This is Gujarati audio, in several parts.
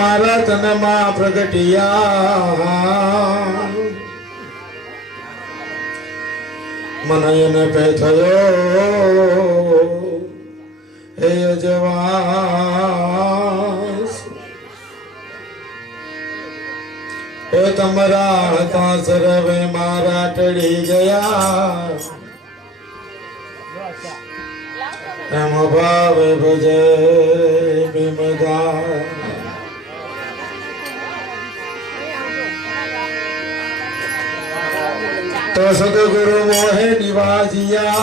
મારા તનમાં પ્રગટિયા મનયન પે થયો હે અજવાસ એ તમારા હતા સર્વે મારા ટળી ગયા એમ ભાવે ભજે બિમદા तो सदगुरु मोहे निवाजिया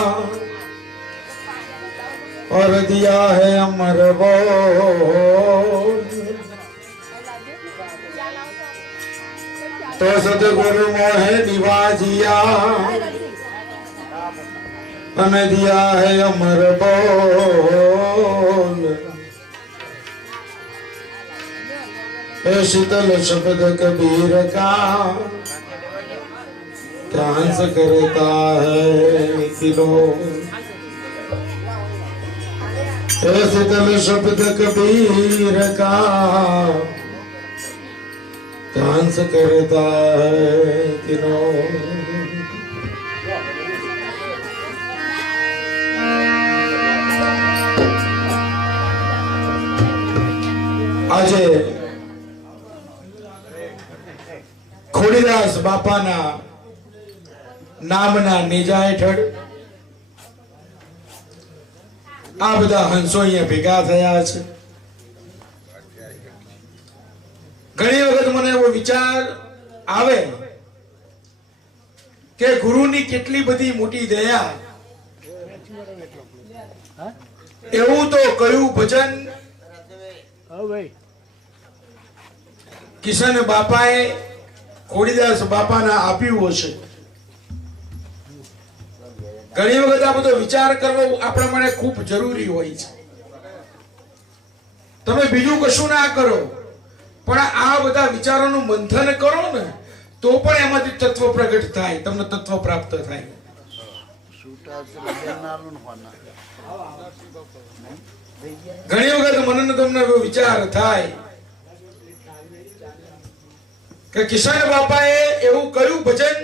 और दिया है अमर बोल। तो सदगुरु मोहे निवाजिया और दिया है अमर बोल। शीतल शब्द कबीर का डांस करता है किलो शीतल शब्द कबीर का डांस करता है किलो આજે ખોડીદાસ બાપાના નામના નેજા હેઠળ આ બધા હંસો અહીંયા ભેગા થયા છે. ઘણી વખત મને એવો વિચાર આવે કે ગુરુની કેટલી બધી મોટી દયા. એવું તો કયું ભજન કિશન બાપાએ ખોડીદાસ બાપાના આપ્યું હશે. ઘણી વખત આ બધો વિચાર કરવો આપણા માટે ખૂબ જરૂરી હોય છે. તમે બીજું કશું ના કરો પણ આ બધા વિચારોનું મંથન કરો ને તો પણ એમાંથી તત્વ પ્રગટ થાય, તમને તત્વ પ્રાપ્ત થાય. ઘણી વખત મને તમને વિચાર થાય કે કિશન બાપાએ એવું કયું ભજન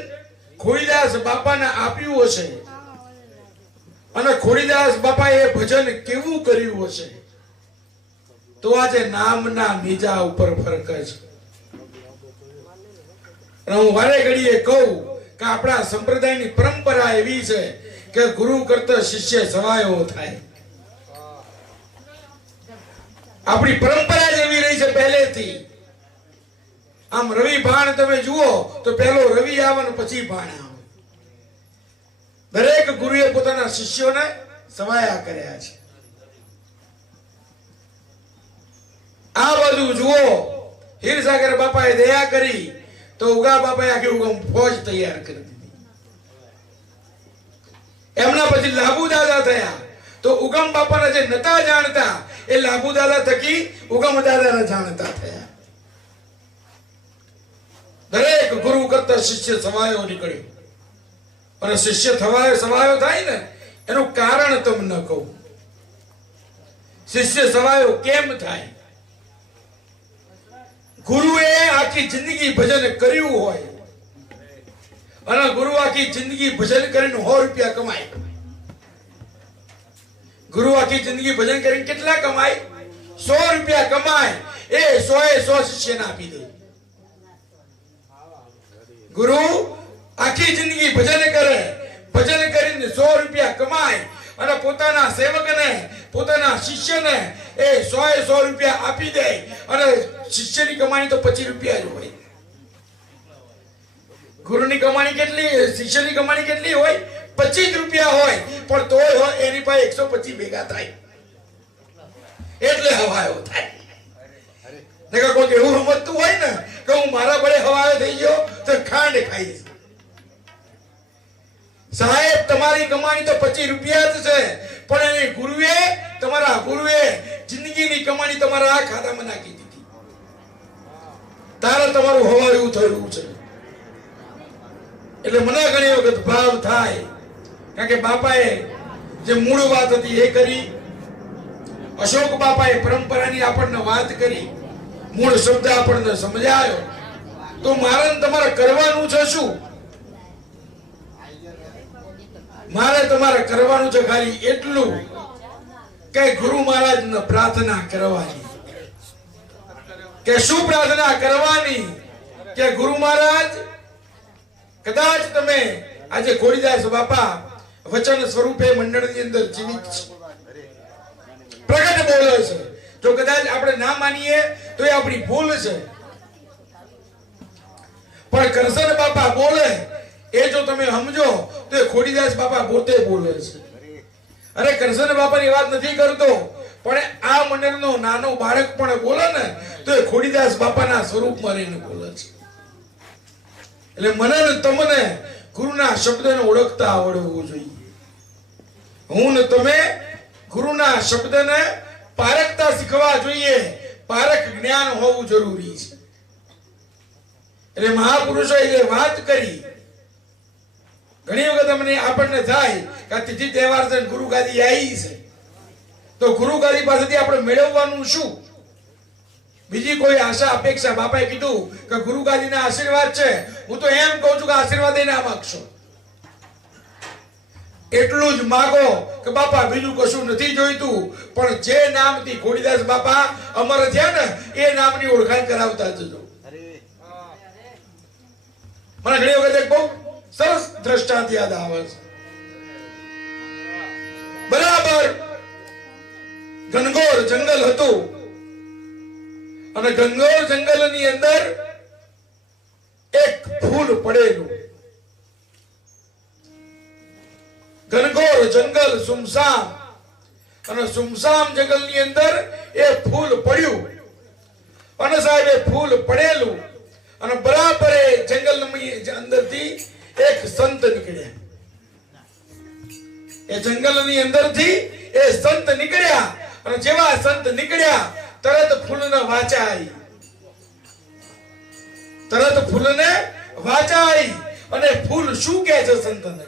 ખોડીદાસ બાપાને આપ્યું હશે અને ખોડીદાસ બાપાએ ભજન કેવું કર્યું હશે તો આજે નામના નીજા ઉપર ફરક છે. હું વારે ઘડીએ કહું કે આપણા સંપ્રદાયની પરંપરા એવી છે કે ગુરુ કરતા શિષ્ય સવાયો થાય. આપણી પરંપરા જ એવી રહી છે પહેલેથી. આમ રવિ ભાણ તમે જુઓ તો પહેલો રવિ આવે ને પછી ભાણ આવે. દરેક ગુરુએ પોતાના શિષ્યોને સવાયા કર્યા છે. આ બાજુ જુઓ હીરસાગર બાપાએ દયા કરી તો ઉગા બાપાએ આખી ઉગમ ફોજ તૈયાર કરી દીધી. એમના પછી લાભુ દાદા થયા તો ઉગમ બાપાને જે નતા જાણતા એ લાભુ દાદા થકી ઉગમ દાદાને જાણતા થયા. દરેક ગુરુ કરતા શિષ્ય સવાયો નીકળ્યો અને શિષ્ય સવાયો થાય ને એનું કારણ તમને કહું. શિષ્ય સવાયો કેમ થાય? ગુરુએ આખી જિંદગી ભજન કર્યું હોય અને ગુરુ આખી જિંદગી ભજન કરીને 100 રૂપિયા કમાય. ગુરુ આખી જિંદગી ભજન કરીને કેટલા કમાય? 100 રૂપિયા કમાય. એ 100 શિષ્યને આપી દે. ગુરુ આખી જિંદગી ભજન કરે, ભજન કરીને 100 રૂપિયા કમાય અને પોતાના સેવકને પોતાના શિષ્યને એ 100 રૂપિયા આપી દે અને શિષ્યની કમાણી તો 25 રૂપિયા જ હોય. ગુરુની કમાણી કેટલી, શિષ્યની કમાણી કેટલી હોય? 25 રૂપિયા હોય, પણ તોય હોય એની પાસે 125 ભેગા થાય એટલે હવાયો થાય. નકર કોઈ એવું સમજતું હોય ને કે હું મારા બળે હવાયો થઈ ગયો તો ખાંડ ખાઈશ. સાહેબ તમારી કમાણી તો 25 રૂપિયા જ છે, પણ એની ગુરુએ, તમારા ગુરુએ જિંદગીની કમાણી તમારા આ ખાતામાં નાખી દીધી. તારે તમારું હવાયું થયું છે. એટલે મને ઘણી વખત ભાવ થાય, કારણ કે બાપાએ જે મૂળ વાત હતી એ કરી, અશોક બાપાએ પરંપરાની આપણને વાત કરી, મૂળ શબ્દ આપણને સમજાયો. તો મારે તમારે કરવાનું છે શું? મારે તમારે કરવાનું છે ખાલી એટલું કે ગુરુ મહારાજને પ્રાર્થના કરવાની. કે શું પ્રાર્થના કરવાની? કે ગુરુ મહારાજ, કદાચ તમે આજે ખોડીદાસ બાપા વચન સ્વરૂપે મંડળની અંદર જીવિત છે, પ્રગટ બોલે છે. જો કદાચ આપણે ના માનીએ તો એ આપણી ભૂલ છે, પણ કરશન બાપા બોલે એ જો તમે સમજો તો એ ખોડીદાસ બાપા પોતે બોલે છે. અરે કરશન બાપાની વાત નથી કરતો, પણ આ મંડળનો નાનો બાળક પણ બોલે ને તો એ ખોડીદાસ બાપાના સ્વરૂપમાં રહીને બોલે છે. એટલે મને ને તમને ગુરુના શબ્દને ઓળખતા આવડવું જોઈએ. હું ને તમે ગુરુના શબ્દને પારખતા શીખવા જોઈએ. પારખ જ્ઞાન હોવું જરૂરી છે. એટલે મહાપુરુષોએ જે વાત કરી, ઘણી વખત આપણને થાય કે તિથિ તહેવાર છે, ગુરુ ગાદી આવી છે, તો ગુરુ ગાદી પાસેથી આપણે મેળવવાનું શું? બીજી કોઈ આશા અપેક્ષા? બાપાએ કીધું કે ગુરુ ગાદીના આશીર્વાદ છે. હું તો એમ કહું છું કે આશીર્વાદ ના માગશો, એટલું જ માગો કે બાપા બીજું કશું નથી જોઈતું, પણ જે નામથી ખોડીદાસ બાપા અમર થયા ને એ નામની ઓળખાણ કરાવતા જજો. મને ઘણી વખત એક બહુ સરસ દ્રષ્ટાંત યાદ આવે છે. બરાબર ઘનઘોર જંગલ હતું, અને ઘનઘોર જંગલની અંદર એક ફૂલ પડેલું. ઘનઘોર જંગલ સુમસામ, અને સુમસામ જંગલની અંદર એ ફૂલ પડ્યું. અને સાહેબ એ ફૂલ પડેલું, અને બરાબર એ જંગલની અંદરથી એક સંત નીકળ્યા. એ જંગલની અંદરથી એ સંત નીકળ્યા, અને જેવા સંત નીકળ્યા તરત ફૂલને વાચા આવી. તરત ફૂલને વાચા આવી. અને ફૂલ શું કહે છે સંતને?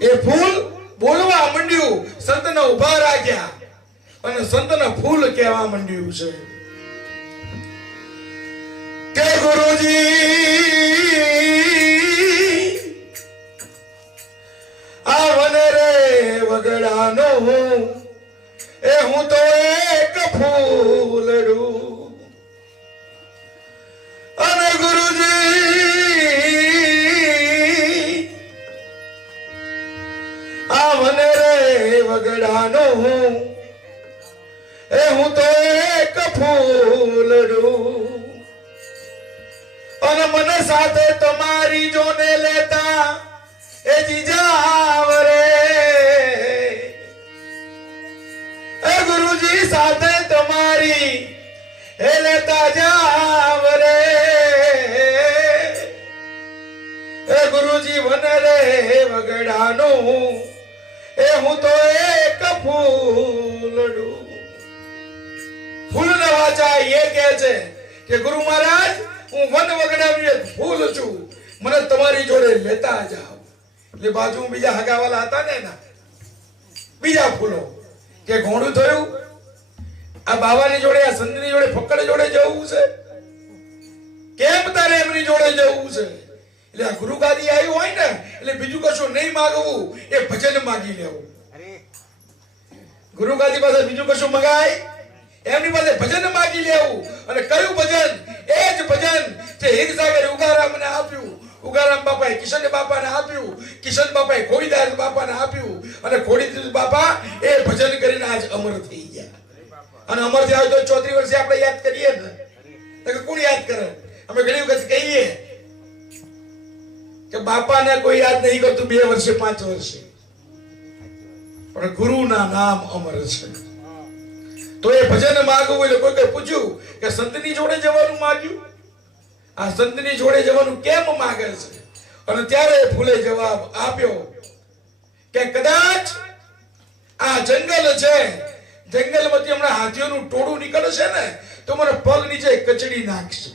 એ ફૂલ બોલવા માંડ્યું, સંતને ઉભા રાખ્યા, અને સંતને ફૂલ કહેવા માંડ્યું છે કે ગુરુજી આ વને રે વગડાનો હું, એ હું તો એક ફૂલડું. અને ગુરુજી આ વને રે વગડાનો હું, એ હું તો એક ફૂલડું. અને મને સાથે તમારી જોને લેતા એ જીજાવ રે. એ ગુરુજી સાથે તમારી એ લેતા જાવ રે. એ ગુરુજી વને રે વગડાનો એ હું તો એક ફૂલડું. ફૂલ વાચા એ કહે છે કે ગુરુ મહારાજ હું વન વગડાનું એક ફૂલ છું, મને તમારી જોડે લેતા જાઓ. એટલે બાજુ બીજા હગાવાલા હતા ને એના બીજા ફૂલો કે ઘોડું થયું, આ બાવાની જોડે, આ સંતની જોડે, ફકડ જોડે જવું છે, કેમ તારે એમની જોડે જવું છે? એટલે આ ગુરુ ગાદી આવ્યું હોય ને એટલે બીજું કશું નહીં માગવું, એ ભજન માગી લેવું. ગુરુ ગાદી પાસે બીજું કશું મગાય? એમની પાસે ભજન માગી લેવું. અને કયું ભજન? એ જ ભજન જે હિરસાગર ઉગારામને આપ્યું, ઉગારામ બાપાએ કિશન બાપાને આપ્યું, કિશન બાપાએ ખોડીદાસ બાપાને આપ્યું, અને ખોડીદાસ બાપા એ ભજન કરીને આજ અમર થઈ ગયા. અને અમર થયા તો 34 વર્ષે આપણે યાદ કરીએ ને, તો કોણ યાદ કરે? અમે ઘણી વખત કહીએ કે બાપાને કોઈ યાદ નહીં કરતું 2 વર્ષે 5 વર્ષે, પણ ગુરુના નામ અમર છે. તો એ ભજન માંગવું એટલે કોઈ પૂછ્યું કે સંતની જોડે જવાનું માંગ્યું, આ સંતની જોડે જવાનું કેમ માંગે છે? અને ત્યારે ફૂલે જવાબ આપ્યો કે કદાચ આ જંગલ છે, જંગલમાંથી હમણાં હાથીઓનું ટોળું નીકળે છે ને, તો મને પગ નીચે કચડી નાખશે.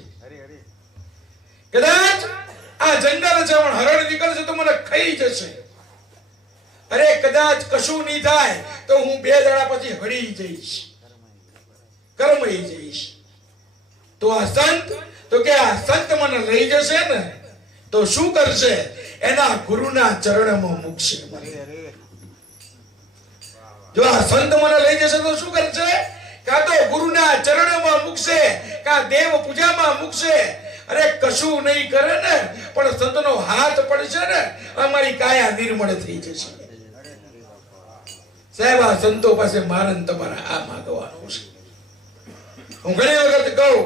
કદાચ આ જંગલ છે, પણ હરણ નીકળશે તો મને ખાઈ જશે. અરે કદાચ કશું નહીં થાય તો હું 2 દાડા પછી હળી જઈશ, કર્મઈ જઈશ. તો આ સંત, તો કે આ સંત મને લઈ જશે ને તો શું કરશે? એના ગુરુના ચરણમાં મૂકશે. જો આ સંત મને લઈ જશે તો શું કરશે? કાં તો ગુરુના ચરણમાં મૂકશે, કાં દેવ પૂજામાં મૂકશે. અરે કશું નહીં કરે ને, પણ સંતનો હાથ પડશે ને, અમારી કાયા નિર્મળ થઈ જશે. સાહેબ, આ સંતો પાસે મારે તમારે આ માંગવાનું છે. હું ઘણી વખત કહું,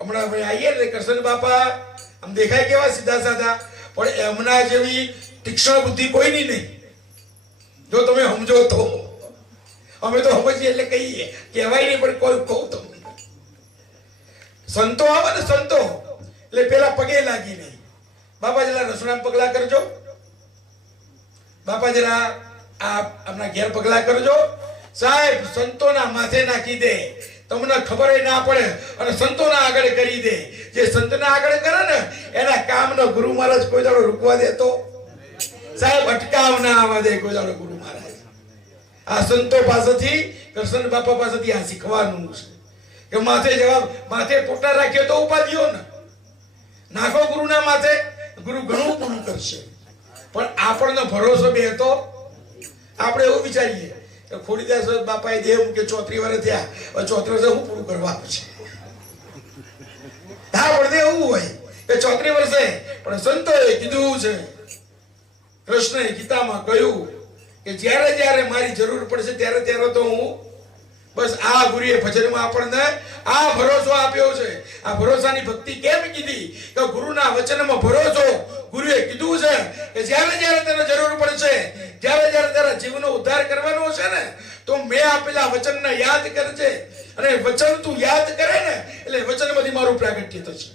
હમણાં ભાઈ આવીએ ને કરશન બાપા આમ દેખાય કેવા સીધા સાધા, પણ એમના જેવી તીક્ષ્ણ બુદ્ધિ કોઈની નહીં. જો તમે સમજો તો. અમે તો સમજીએ એટલે કહીએ, કહેવાય નહીં પણ કોઈ કહું તમને. સંતો આવે ને, સંતો એટલે પેલા પગે લાગી નહીં, બાપા જરા રસોડામાં પગલા કરજો, બાપા જરા આપણા ઘેર પગલા કરજો. સાહેબ સંતોના માથે નાખી દે, તમને ખબર ના પડે, અને સંતોના આગળ કરી દે. જે સંતના આગળ કરે ને એના કામનો ગુરુ મહારાજ કોઈ દાડો રૂકવા દે તો? સાહેબ અટકાવ ના આવવા દે કોઈ દાડો ગુરુ મહારાજ. આ સંતો પાસેથી, કૃષ્ણ બાપા પાસેથી આ શીખવાનું છે કે માથે જવાબ, માથે પોતા રાખ્યો તો ઉપાધિઓ ને નાખો ગુરુના માથે, ગુરુ ઘણું પૂરું કરશે. પણ આપણને ભરોસો બે તો આપણે એવું વિચારીએ કે ખોડીદાસ બાપાએ દેહ મૂકે 34 વર્ષ થયા, 34 વર્ષે હું પૂરું કરવા આવશે. હા, પણ એવું હોય કે 34 વર્ષે, પણ સંતોએ કીધું છે, કૃષ્ણએ ગીતામાં કહ્યું કે જ્યારે જ્યારે મારી જરૂર પડશે ત્યારે ત્યારે તો હું, બસ આ ગુરુએ ભજનમાં આપણને આ ભરોસો આપ્યો છે. આ ભરોસાની ભક્તિ કેમ કીધી? કે ગુરુના વચનમાં ભરોસો. ગુરુએ કીધું છે કે જ્યારે જ્યારે તને જરૂર પડશે, જ્યારે જ્યારે તારા જીવનનો ઉદ્ધાર કરવાનો છે ને, તો મેં આપેલા વચનને યાદ કરજે. અને વચન તું યાદ કરે ને એટલે વચનમાંથી મારું પ્રાગટ્ય થશે.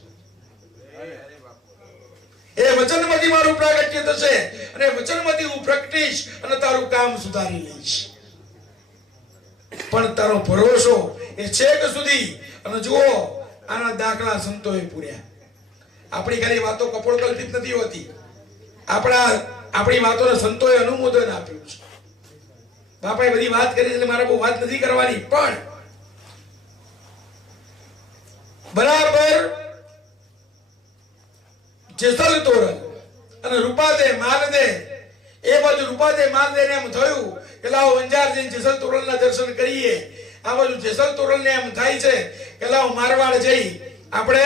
એ વચનમાંથી મારું પ્રાગટ્ય થશે, અને વચનમાંથી હું પ્રગટીશ અને તારું કામ સુધારી લઈશ. પણ તારો ભરોસો એ છેક સુધી. અને જુઓ, આના દાખલા સંતોએ પૂર્યા. આપણી ખાલી વાતો કપોળકલ્પિત નથી હોતી, આપણી વાતોને સંતોએ અનુમોદન આપ્યું છે. બાપાએ બધી વાત કરી એટલે મારે બહુ વાત નથી કરવાની, પણ બરાબર જેસલ તોરલ અને રૂપાદે માલદે, એ બાજુ રૂપાદે માલદે ને એમ થયું કે લાવો અંજાર જઈને જેસલ તોરલના દર્શન કરીએ. આ બાજુ જેસલ તોરલ ને એમ થાય છે કે લાવો મારવાડ જઈ આપણે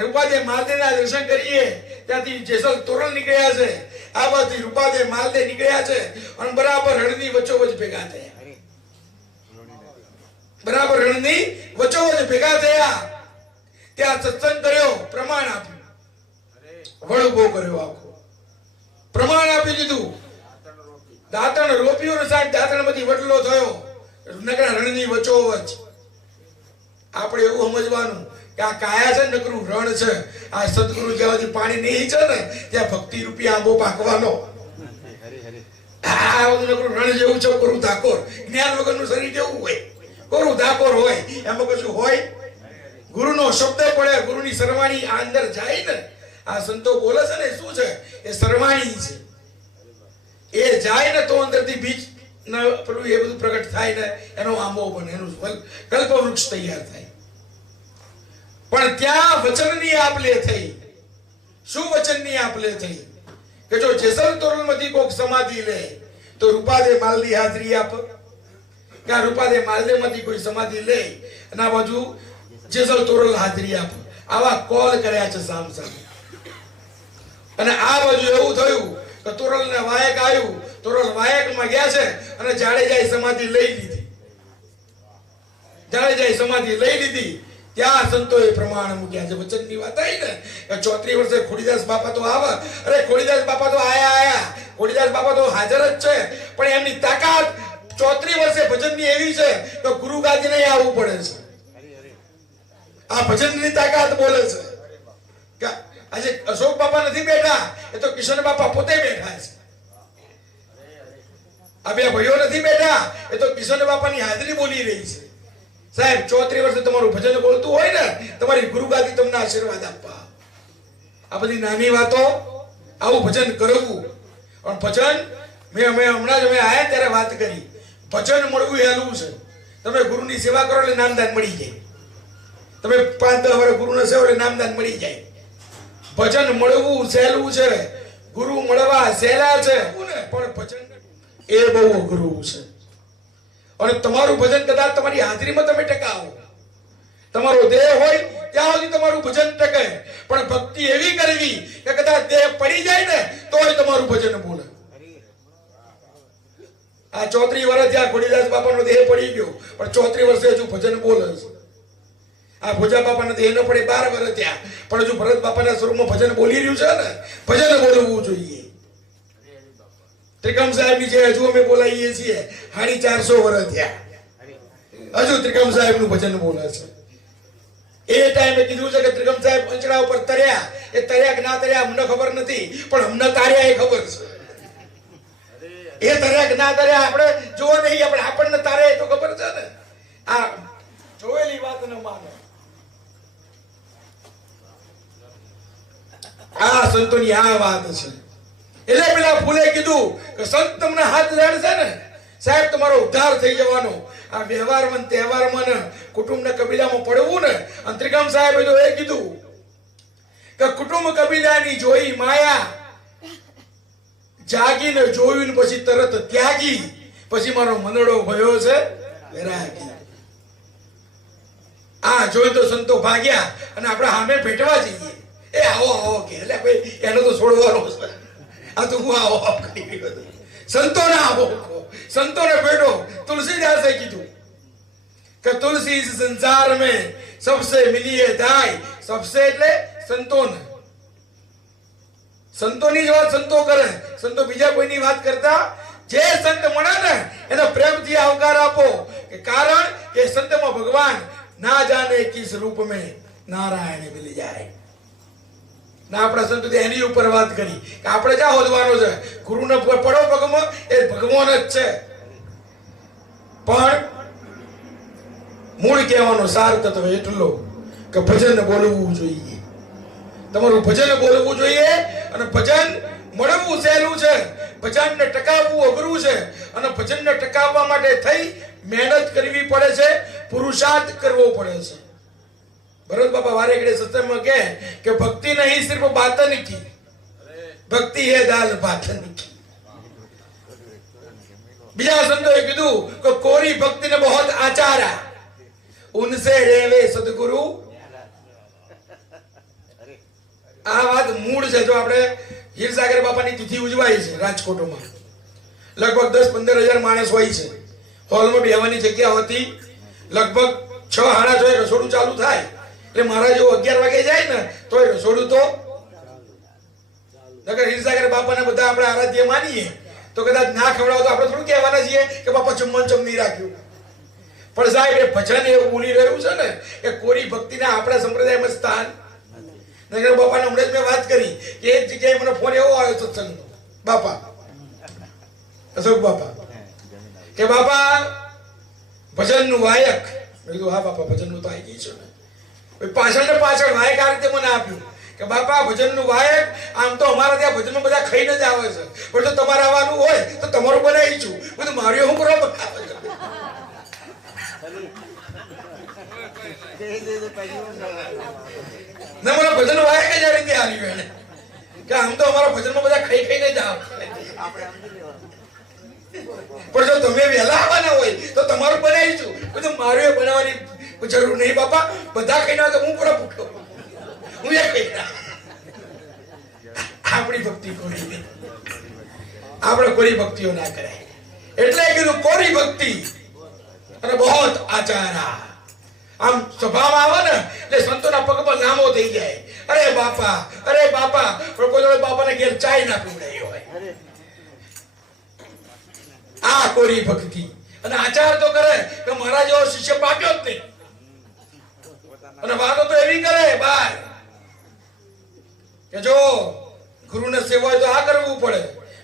રૂપાદે માલદેના દર્શન કરીએ. ત્યાંથી જેસલ તોરલ નીકળ્યા છે, આ બાજુ રૂપાદે માલદે નીકળ્યા છે, અને બરાબર રણની વચ્ચોવચ ભેગા થયા. બરાબર રણની વચ્ચોવચ ભેગા થયા. ત્યાં સત્સંગ કર્યો, પ્રમાણ આપ્યું, વળગો કર્યો, આખો પ્રમાણ આપી દીધું. દાંતણ રોપ્યું ને સાહેબ, દાંતણમાંથી વટલો થયો નકરા રણની વચ્ચોવચ. આપણે એવું સમજવાનું કે આ કાયા છે નકરું રણ છે. આ સદગુરુ જ્યાં પાણી નહીં છે ને ત્યાં ભક્તિ રૂપી આંબો પાકવાનો. આ નકરું રણ જેવું છે, કોરું ધાકોર. જ્ઞાન વગરનું શરીર કેવું હોય? કોરું ધાકોર હોય. એમાં કશું હોય? ગુરુનો શબ્દ પડે, ગુરુની સરવાણી આ અંદર જાય ને, આ સંતો બોલે છે ને, શું છે? એ સરવાણી છે. એ જાય ને તો અંદરથી બીજ પેલું એ બધું પ્રગટ થાય ને, એનો આંબો બને, એનું કલ્પ વૃક્ષ તૈયાર થાય. પણ ત્યાં વચનની આપ-લે થઈ. શું વચનની આપ-લે થઈ? કે જો જેસલ તોરલમાંથી કોક સમાધિ લે તો રૂપાદે માલદી હાજરી આપ. કે રૂપાદે માલદેમાંથી કોઈ સમાધિ લે અને આ બાજુ જેસલ તોરલ હાજરી આપ. આવા કોલ કર્યા છે સામ સામે. અને આ બાજુ એવું થયું કે તોરલને વાયક આવ્યું, તોરલ વાયકમાં ગયા છે અને જાડેજાએ સમાધિ લઈ લીધી. જાડેજાએ સમાધિ લઈ લીધી. ત્યાં સંતોએ પ્રમાણ મૂક્યા છે. વચનની વાત આવી ને 34 વર્ષે ખોડીદાસ બાપા તો આવે. અરે ખોડીદાસ બાપા તો આયા. ખોડીદાસ બાપા તો હાજર જ છે, પણ એમની તાકાત 34 વર્ષે ભજનની એવી છે તો ગુરુ ગાદી નહીં આવવું પડે છે. આ ભજનની તાકાત બોલે છે કે આજે અશોક બાપા નથી બેઠા, એ તો કિશન બાપા પોતે બેઠા છે. આ બે ભાઈઓ નથી બેઠા, એ તો કિશન બાપાની હાજરી બોલી રહી છે. સાહેબ 34 વર્ષે તમારું ભજન બોલતું હોય ને, તમારી ગુરુ ગાદી તમને આશીર્વાદ આપવા. આ બધી નાની વાતો, આવું ભજન કરવું. પણ ભજન અમે હમણાં જ આયા ત્યારે વાત કરી, ભજન મળવું હેલું છે. તમે ગુરુની સેવા કરો એટલે નામદાન મળી જાય. તમે 5-10 વર્ષ ગુરુને સેવા એટલે નામદાન મળી જાય. ભજન મળવું સહેલું છે, ગુરુ મળવા સહેલા છે, પણ ભજન એ બહુ અઘરું છે. અને તમારું ભજન કદાચ તમારી હાજરીમાં તમે ટકાવો, તમારો દેહ હોય ત્યાં સુધી તમારું ભજન ટકે, પણ ભક્તિ એવી કરવી કે કદાચ દેહ પડી જાય ને તોય તમારું ભજન બોલે. આ 34 વર્ષ ત્યાં ખોડીદાસ બાપાનો દેહ પડી ગયો, પણ 34 વર્ષે હજુ ભજન બોલે છે. આ ભોજા બાપાના દેહ ન પડે 12 વર્ષ ત્યાં, પણ હજુ ભરત બાપાના સ્વરૂપમાં ભજન બોલી રહ્યું છે ને. ભજન બોલવું જોઈએ. ત્રિકમ સાહેબ ની જે હજુ અમે બોલાવીએ છીએ 450 વર્ષ થયા, હજુ ત્રિકમ સાહેબ નું ભજન બોલે છે. એ ટાઈમે કીધું છે કે ત્રિકમ સાહેબ પંચડા ઉપર તર્યા, એ તર્યા કે ના તર્યા અમને ખબર નથી, પણ અમને તાર્યા એ ખબર છે. એ તર્યા કે ના તર્યા આપણે જોવો નહીં, આપણને તારે એ તો ખબર છે ને. આ જોયેલી વાત ન માનો. આ સંતોની આ વાત છે. એટલે પેલા ફૂલે કીધું કે સંત તમને હાથ લાડશે ને સાહેબ તમારો ઉદ્ધાર થઈ જવાનો. આ વ્યવહારમાં તહેવારમાં ને કુટુંબ ને કબીલામાં પડવું ને. અંતરિકામ સાહેબે તો એ કીધું કે કુટુંબ કબીલાની જોઈ માયા, જાગીને જોયું ને પછી તરત ત્યાગી, પછી મારો મનડો ભયો છે વૈરાગી. આ જોઈ તો સંતો ભાગ્યા અને આપણે સામે ભેટવા જઈએ. એ આવો આવો કે એટલે ભાઈ એનો તો છોડવાનો છે. આ તો હું આવો કરી ગયો. સંતોને આવો, સંતોને ભેટો. તુલસીદાસે કીધું કે તુલસી इस संसार में सबसे मिलिए दाई. सबसे એટલે સંતોને. સંતોની જ વાત સંતો કરે, સંતો બીજા કોઈની વાત કરતા. જે સંત મળે ને એને પ્રેમથી આવકાર આપો, કે કારણ કે સંતમાં ભગવાન ના જાને કિસ રૂપ में નારાયણ મિલ જાય. ના આપણા સંતો એની ઉપર વાત કરી કે આપણે ક્યાં હોદવાનો છે. ગુરુને પડો પગમાં, એ ભગવાન જ છે. પણ મૂળ કહેવાનો સાર તત્વ એટલો કે ભજન બોલવું જોઈએ. તમારું ભજન બોલવું જોઈએ. અને ભજન મળવું સહેલું છે, ભજનને ટકાવવું અઘરું છે. અને ભજનને ટકાવવા માટે થઈ મહેનત કરવી પડે છે, પુરુષાર્થ કરવો પડે છે. ભરત બાપા વારે ઘડે સત્સંગમાં કહે કે ભક્તિ નહીં સિર્ફ બાતન की, ભક્તિ है दाल बातन की. બીજા સંતોએ કીધું કે કોરી ભક્તિ ને બહોત આચારા, ઉનસે રેવે સદગુરુ. આ વાત મૂળ છે. જો આપણે હીરસાગર બાપાની તિથિ ઉજવાય છે રાજકોટમાં, લગભગ 10-15 હજાર માણસ હોય છે. હોલમાં બેહવાની જગ્યા હતી. લગભગ 6-6:30 રસોડું ચાલુ થાય. એટલે મારા જો 11 વાગે જાય ને તો રસોડું તો નગર હીરસાગર બાપાને બધા આપણે આરાધ્ય માનીએ તો કદાચ ના ખવડાવો તો આપણે થોડું કહેવાના છીએ કે બાપા જમવાનું ચમ નહીં રાખ્યું. પણ સાહેબ એ ભજન એવું બોલી રહ્યું છે ને કે કોરી ભક્તિના આપણા સંપ્રદાયમાં સ્થાન. નગર બાપાને હમણાં જ મેં વાત કરી કે એક જગ્યાએ મને ફોન એવો આવ્યો સત્સંગનો, બાપા અશોક બાપા કે બાપા ભજનનું વાયક. મેં કીધું હા બાપા ભજનનું તો આવી ગઈ છે ને. પાછળ ને પાછળ વાયક આ રીતે મને આપ્યું કે બાપા ભજનનું વાયક. આમ તો અમારા ત્યાં ભજનમાં બધા ખાઈને જ આવે છે, પણ જો તમારે આવવાનું હોય તો તમારું બનાવી છું. બધું મારું હું કરવા ના, મને ભજન વાયક જ આ રીતે આવ્યું એને કે આમ તો અમારા ભજનમાં બધા ખાઈને જ આવે. પણ જો તમે વહેલા આવવાના હોય તો તમારું બનાવી છું. બધું મારું બનાવવાની જરૂર નહીં બાપા. બધા ખાઈને આવે તો હું પૂરા ભૂખો, હું એ ખાઈ. આપણી ભક્તિ કોરી, આપણે કોરી ભક્તિઓ ના કરાય. એટલે કીધું કોરી ભક્તિ અને બહોત આચારા. આમ સભામાં આવે ને એટલે સંતોના પગમાં નામો થઈ જાય, અરે બાપા, અરે બાપા. પણ કોઈ જોડે બાપાને ઘેર ચાય ના પીવડાવી હોય. આ કોરી ભક્તિ. અને આચાર તો કરે કે મારા જેવો શિષ્ય પાક્યો જ નહીં. અને વાતો તો એવી કરે બાર કે જો ગુરુને સેવા હોય તો આ કરવું પડે,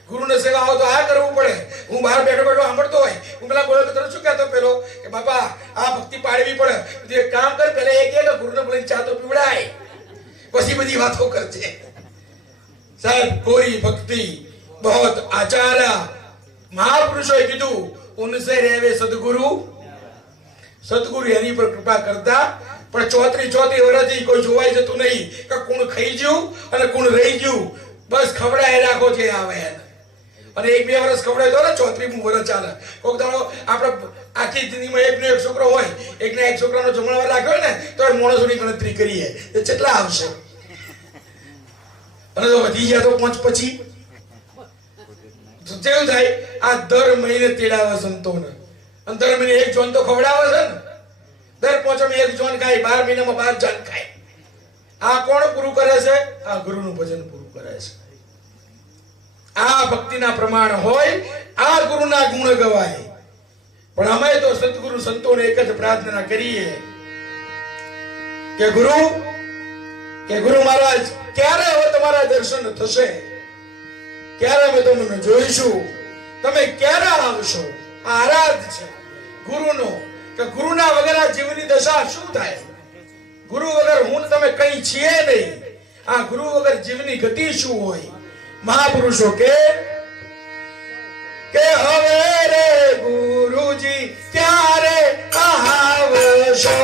ગુરુને સેવા હોય તો આ કરવું પડે. હું બહાર બેઠો બેઠો સાંભળતો હોય, હું પેલા બોલો તો શું કહેતો પેલો કે બાપા આ ભક્તિ પાડવી પડે. તું એક કામ કર, પેલા એ કે ગુરુને બોલીને ચા તો પીવડાય, પછી બધી વાતો કરજે. સાહેબ કોરી ભક્તિ બહોત આચાર્ય મહાપુરુષોએ કીધું ઉનસે રહેવે સદગુરુ. સદગુરુ એની પર કૃપા કરતા. પણ 34 વર્ષથી કોઈ જોવાય જતું નહીં કે કોણ ખાઈ ગયું અને કોણ રહી ગયું. બસ ખવડાય રાખો છે આવે એને. અને 1-2 વર્ષ ખવડાય તો ને 34મું વર્ષ ચાલે. કોઈક દાડો આપણે આખી જિંદગીમાં એકનો એક છોકરો હોય, એકને એક છોકરાનો જમણવાર રાખ્યો હોય ને તો માણસોની ગણતરી કરીએ તો કેટલા આવશે. અને જો વધી ગયા તો 5 પછી કેવું થાય? આ દર મહિને તેડાવે સંતોને, અને દર મહિને એક જોન તો ખવડાવે છે ને. દર 5 એક જોન ખાય, 12 મહિનામાં 12 જાન ખાય. આ કોણ પૂરું કરે છે? આ ગુરુનું ભજન પૂરું કરે છે. આ ભક્તિના પ્રમાણ હોય, આ ગુરુના ગુણ ગવાય. પણ અમે તો સતગુરુ સંતોને એક જ પ્રાર્થના કરીએ કે ગુરુ મહારાજ ક્યારે હવે તમારા દર્શન થશે, ક્યારે અમે તમને જોઈશું, તમે ક્યારે આવશો? આ આરાધ છે ગુરુનો કે ગુરુના વગર આ જીવની દશા શું થાય? ગુરુ વગર હું તમે કઈ છીએ નહીં. આ ગુરુ વગર જીવની ગતિ શું હોય? મહાપુરુષો કે હવે રે ગુરુજી ક્યારે આવશો?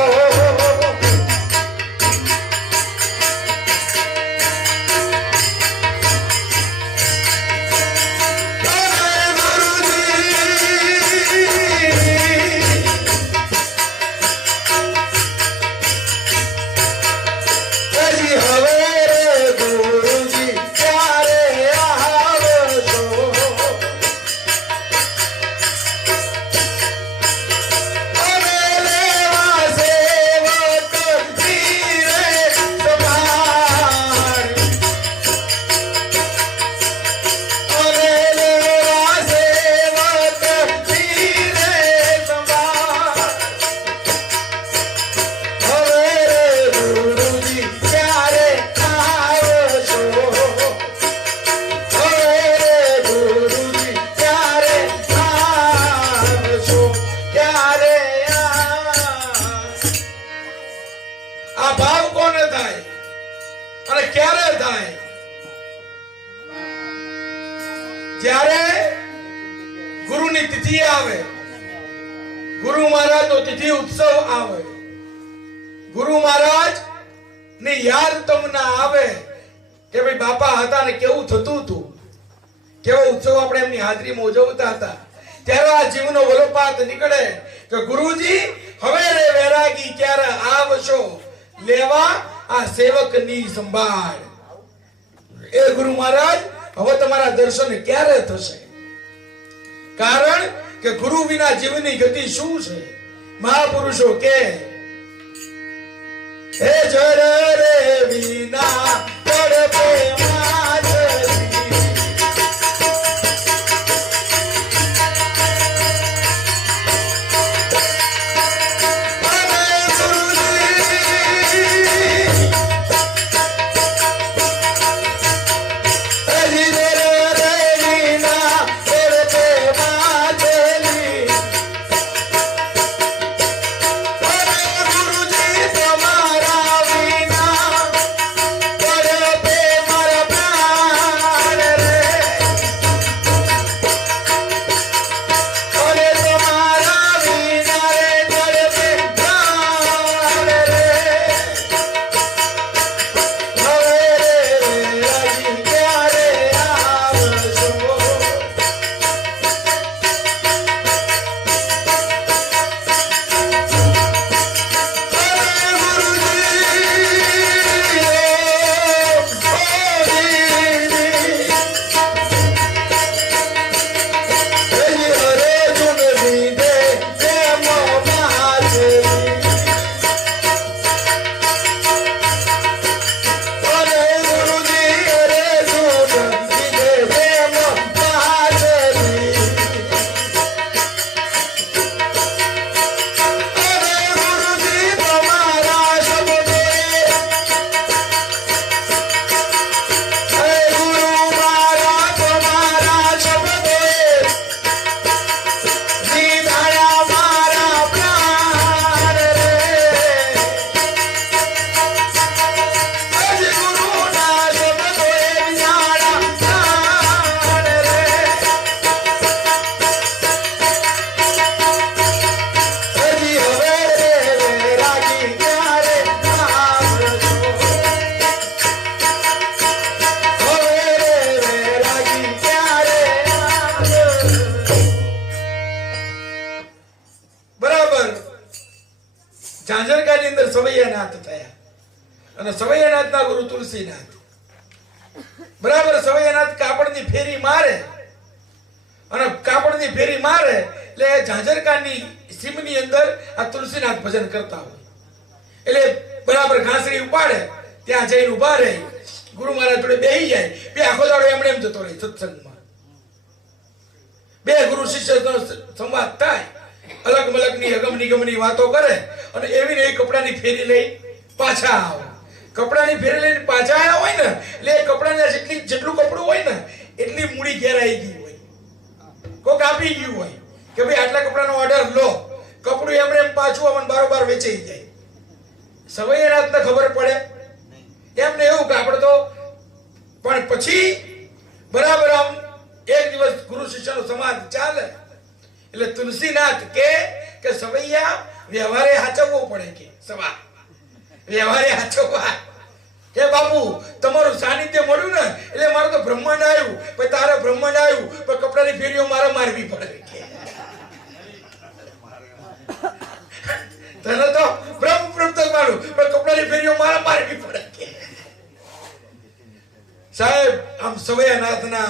જ્યારે ગુરુની તિથિ આવે, ગુરુ મહારાજ નો તિથિ ઉત્સવ આવે, ગુરુ મહારાજ ની યાદ તમને આવે કે ભાઈ બાપા હતા ને કેવું થતું હતું, કેવો ઉત્સવ આપણે એમની હાજરીમાં ઉજવતા હતા, ત્યારે આ જીવનો વલોપાત નીકળે કે ગુરુજી હવે રે વૈરાગી ક્યારે આવશો લેવા આ સેવકની સંભાળ. એ ગુરુ મહારાજ હવે તમારા દર્શન ક્યારે થશે? કારણ કે ગુરુ વિના જીવની ગતિ શું છે? મહાપુરુષો કે હે જર રે વિના તડપે ની અંદર સવૈયાનાથ થયા અને સવૈયાનાથના ગુરુ તુલસીનાથ. બરાબર સવૈયાનાથ કાપડની ફેરી મારે અને કાપડની ફેરી મારે એટલે ઝાંઝરકાની સીમની અંદર આ તુલસીનાથ ભજન કરતા હોય એટલે બરાબર ઘાસડી ઉપાડે ત્યાં જઈને ઉભા રહે ગુરુ મહારાજ જોડે બેહી જાય બે આખો દાડો એમણે એમ જતો રહે સત્સંગમાં. બે ગુરુ શિષ્યનો સંવાદ થાય અલગ મલગની અગમ નિગમની વાતો કરે અને એવી ને એવી કપડાની ફેરી લઈ પાછા આવે. કપડાની ફેરી લઈને પાછા આવ્યા હોય ને એટલે એ કપડાના જેટલું કપડું હોય ને એટલી મૂડી ઘેરાઈ ગઈ હોય. કોક આપી ગયું હોય કે ભાઈ આટલા કપડાનો ઓર્ડર લો. કપડું એમણે એમ પાછું આવવાનું બારોબાર વેચાઈ જાય. સવૈયાનાથને ખબર પડે એમને એવું કે આપણે તો પણ પછી બરાબર આમ એક દિવસ ગુરુ શિષ્યનો સંવાદ ચાલે એટલે તુલસીનાથ કે સવૈયા વ્યવહારે હાચવવો પડે કે સવા વ્યવહારે હાચવવા કે બાપુ તમારું સાનિધ્ય મળ્યું ને એટલે મારું તો બ્રહ્માંડ આવ્યું પછી તારે બ્રહ્માંડ આવ્યું પણ કપડાની ફેરીઓ મારે મારવી પડે કે તને તો બ્રહ્મ પ્રાપ્ત મારું પણ કપડાની ફેરીઓ મારે મારવી પડે કે સાહેબ આમ સવૈયાનાથના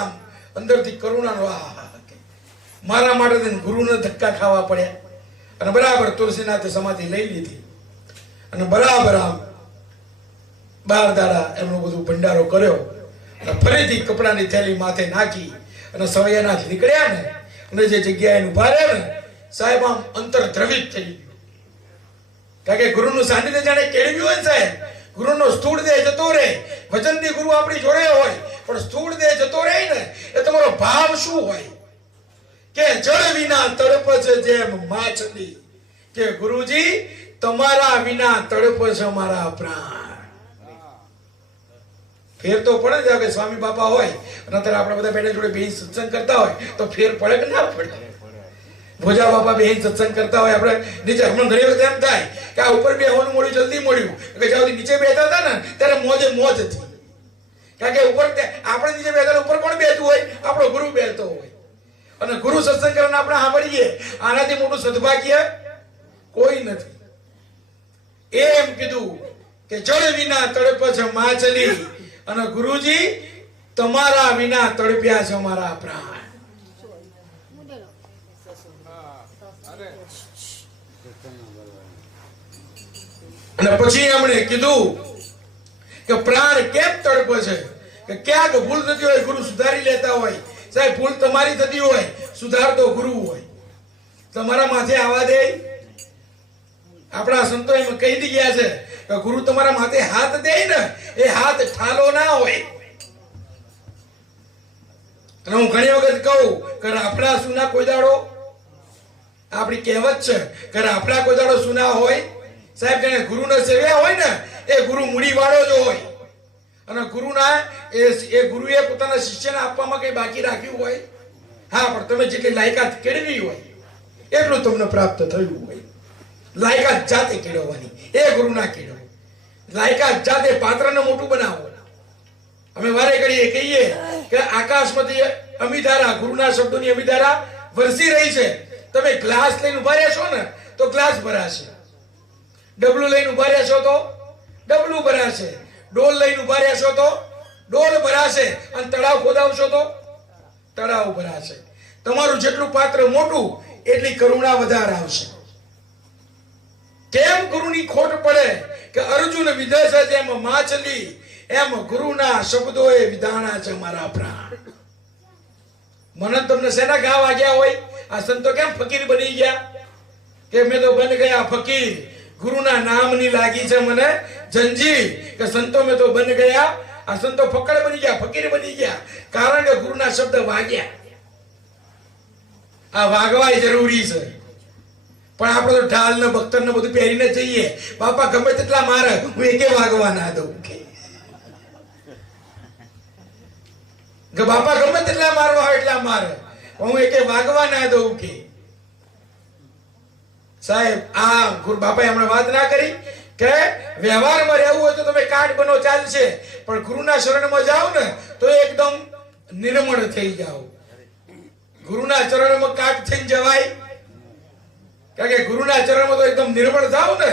અંદરથી કરુણાનો મારા માટે ગુરુને ધક્કા ખાવા પડ્યા અને બરાબર તુલસીનાથે સમાધિ લઈ લીધી અને બરાબર આમ 12 દાડા એમનો બધું ભંડારો કર્યો અને ફરીથી કપડાની થેલી માથે નાખી અને સવૈયાનાથ નીકળ્યા ને અને જે જગ્યાએ ઉભા રહ્યા ને સાહેબ આમ અંતર દ્રવિત થઈ ગયું. કારણ કે ગુરુનું સાનિધ્ય જાણે કેળવ્યું હોય ને સાહેબ ગુરુનો સ્થૂળ દેહ જતો રહે. વચનથી ગુરુ આપણી જોડે હોય પણ સ્થૂળ દેહ જતો રહે ને એ તમારો ભાવ શું હોય કે જળ વિના તડપે જેમ માછલી કે ગુરુજી તમારા વિના તડપે છે મારા પ્રાણ. ફેર તો પડે જ કે સ્વામી બાપા હોય અને અત્યારે આપણે બધા બેઠા જોડે બેસી સત્સંગ કરતા હોય તો ફેર પડે કે ના પડે. ભોજા બાપા બેસી સત્સંગ કરતા હોય આપણે નીચે હમણાં ઘણી વખત એમ થાય કે આ ઉપર બેહવાનું મળ્યું જલ્દી મળ્યું કે જ્યાં નીચે બેઠા હતા ને ત્યારે મોજે મોજ હતી. કારણ કે ઉપર આપણે નીચે બેઠા ઉપર કોણ બેઠું હોય આપણો ગુરુ બેઠતો હોય અને ગુરુ સત્સંગ કરવાના આપણે સાંભળીએ આનાથી મોટું સદભાગ્ય કોઈ નથી. એમ કીધું કે જળ વિના તડપે છે માછલી અને ગુરુજી તમારા વિના તડપ્યા છે મારા પ્રાણ. અને પછી એમણે કીધું કે પ્રાણ કેમ તડપે છે કે ક્યાંક ભૂલ થતી હોય ગુરુ સુધારી લેતા હોય. સાહેબ ભૂલ તમારી થતી હોય સુધારતો ગુરુ હોય તમારા માથે આવા દે. આપણા સંતો એમ કહી દી ગયા છે કે ગુરુ તમારા માથે હાથ દે ને એ હાથ ઠાલો ના હોય. અને હું ઘણી વખત કહું કે આપણા સુના કોઈ દાડો આપણી કહેવત છે કે આપણા કોઈ દાડો સુના હોય સાહેબ જેને ગુરુને સેવ્યા હોય ને એ ગુરુ મૂડી વાળો જ હોય અને ગુરુના એ ગુરુએ પોતાના શિષ્યને આપવામાં કઈ બાકી રાખ્યું હોય. હા પણ તમે જેટલી લાયકાત કેળવી હોય એટલું તમને પ્રાપ્ત થયું હોય. લાયકાત જાતે કેળવવાની એ ગુરુના કેળવો. લાયકાત જાતે પાત્રને મોટું બનાવો. અમે વારે ઘડીએ કહીએ કે આકાશમાંથી અમીધારા ગુરુના શબ્દોની અમીધારા વરસી રહી છે. તમે ગ્લાસ લઈને ઉભા રહેશો ને તો ગ્લાસ ભરાશે. ડબલું લઈને ઉભા રહેશો તો ડબલું ભરાશે. ડોલ લઈને ઉભા રહેશો તો ડોલ ભરાશે અને તળાવ ખોદાવશો તો તળાવ ભરાશે. તમારું જેટલું પાત્ર મોટું એટલી કરુણા વધારે આવશે. કેમ ગુરુની ખોટ પડે કે અર્જુન વિધે છે જેમ માછલી એમ ગુરુના શબ્દોએ વિધાણા છે મારા પ્રાણ. મને તમને શેના ઘા વાગ્યા હોય? આ સંતો કેમ ફકીર બની ગયા કે મેં તો બન ગયા ફકીર. ગુરુના નામની લાગી છે મને જંજીર કે સંતો મેં તો બન ગયા. આ સંતો ફકડ બની ગયા ફકીર બની ગયા કારણ કે ગુરુના શબ્દ વાગ્યા. આ વાગવાય જરૂરી છે પણ આપણે તો ઢાલ ને બખ્તર ને બધું પહેરીને જઈએ. બાપા ગમે તેટલા મારે હું એકે વાગવા ના દઉં કે બાપા ગમે તેટલા મારવા હોય એટલા મારે હું એકે વાગવા ના દઉં કે સાહેબ આ ગુરુ બાપાએ હમણાં વાત ના કરી કે વ્યવહારમાં રહેવું હોય તો તમે કાટ બનો ચાલશે પણ ગુરુના શરણમાં જાઓ ને તો એકદમ નિર્મળ થઈ જાઓ. ગુરુના ચરણમાં કાટ થઈને જવાય કારણ કે ગુરુના ચરણમાં તો એકદમ નિર્મળ થાવ ને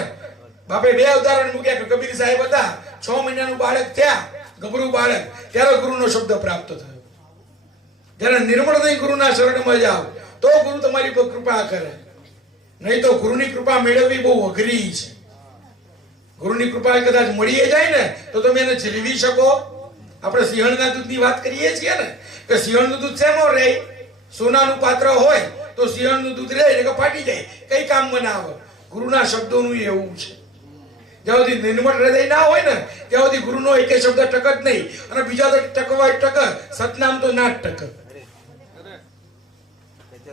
બાપે બે ઉદાહરણ મૂક્યા કે કબીર સાહેબ હતા, 6 મહિનાનું બાળક થયા, ગભરું બાળક, ત્યારે ગુરુનો શબ્દ પ્રાપ્ત થયો. જ્યારે નિર્મળ થઈ ગુરુના શરણમાં જાઓ તો ગુરુ તમારી પર કૃપા કરે, નહીં તો ગુરુની કૃપા મેળવવી બહુ અઘરી છે. ગુરુની કૃપા કદાચ મળી જાય ને તો તમે એને ઝીલવી શકો. આપણે સિંહણના દૂધની વાત કરીએ છીએ ને કે સિંહણનું દૂધ શેમાં રહે? સોનાનું પાત્ર હોય તો સિંહણનું દૂધ રહે એટલે ફાટી જાય, કઈ કામમાં ના આવે. ગુરુના શબ્દોનું એવું છે. જ્યાં સુધી નિર્મળ હૃદય ના હોય ને ત્યાં સુધી ગુરુનો એક શબ્દ ટક જ નહીં, અને બીજા તો ટકવા ટક, સતનામ તો ના ટક.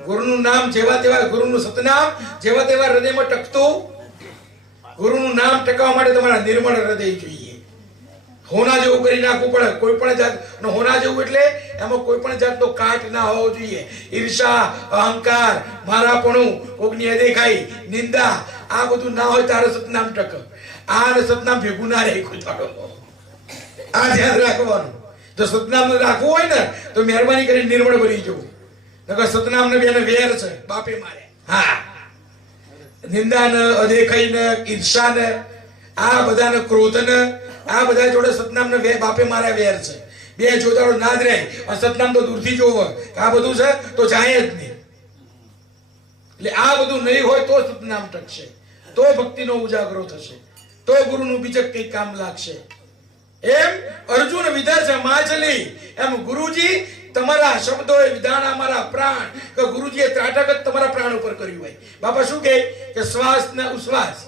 ગુરુનું નામ જેવા તેવા, ગુરુનું સતનામ જેવા તેવા હૃદયમાં ટકતું. ગુરુનું નામ ટકાવવા માટે તમારા નિર્મળ હૃદય જોઈએ. હોના જેવું કરી નાખવું પડે. કોઈ પણ જાત હોના જેવું એટલે એમાં કોઈ પણ જાતનો કાટ ના હોવો જોઈએ. ઈર્ષા, અહંકાર, મારાપણું, કોકની અદેખાઈ, નિંદા, આ બધું ના હોય તારે સતનામ ટક. આ સતનામ ભેગું ના રહે કોઈ તારો. આ ધ્યાન રાખવાનું. જો સતનામ રાખવું હોય ને તો મહેરબાની કરીને નિર્મળ બની જવું. નકર સતનામ ને બેને વેર છે, બાપે મારે. હા, નિંદા ને, અદેખાઈ ને, ઈર્ષા ને, આ બધાને, ક્રોધ ને, આ બધા જોડે સતનામ ને બાપે મારા વેર છે. બે જોતાડો ના જ રહે. સતનામ તો દૂરથી જોવો, આ બધું છે તો જાય જ નહીં. એટલે આ બધું નહીં હોય તો સતનામ ટકશે, તો ભક્તિનો ઉજાગરો થશે, તો ગુરુનું બીજક કઈ કામ લાગશે. એમ અર્જુન વિધા છે માછલી, એમ ગુરુજી તમારા શબ્દો એ વિધાન અમારા પ્રાણ, કે ગુરુજીએ ત્રાટક જ તમારા પ્રાણ ઉપર કર્યું હોય. બાપા શું કહે કે શ્વાસ ને ઉશ્વાસ,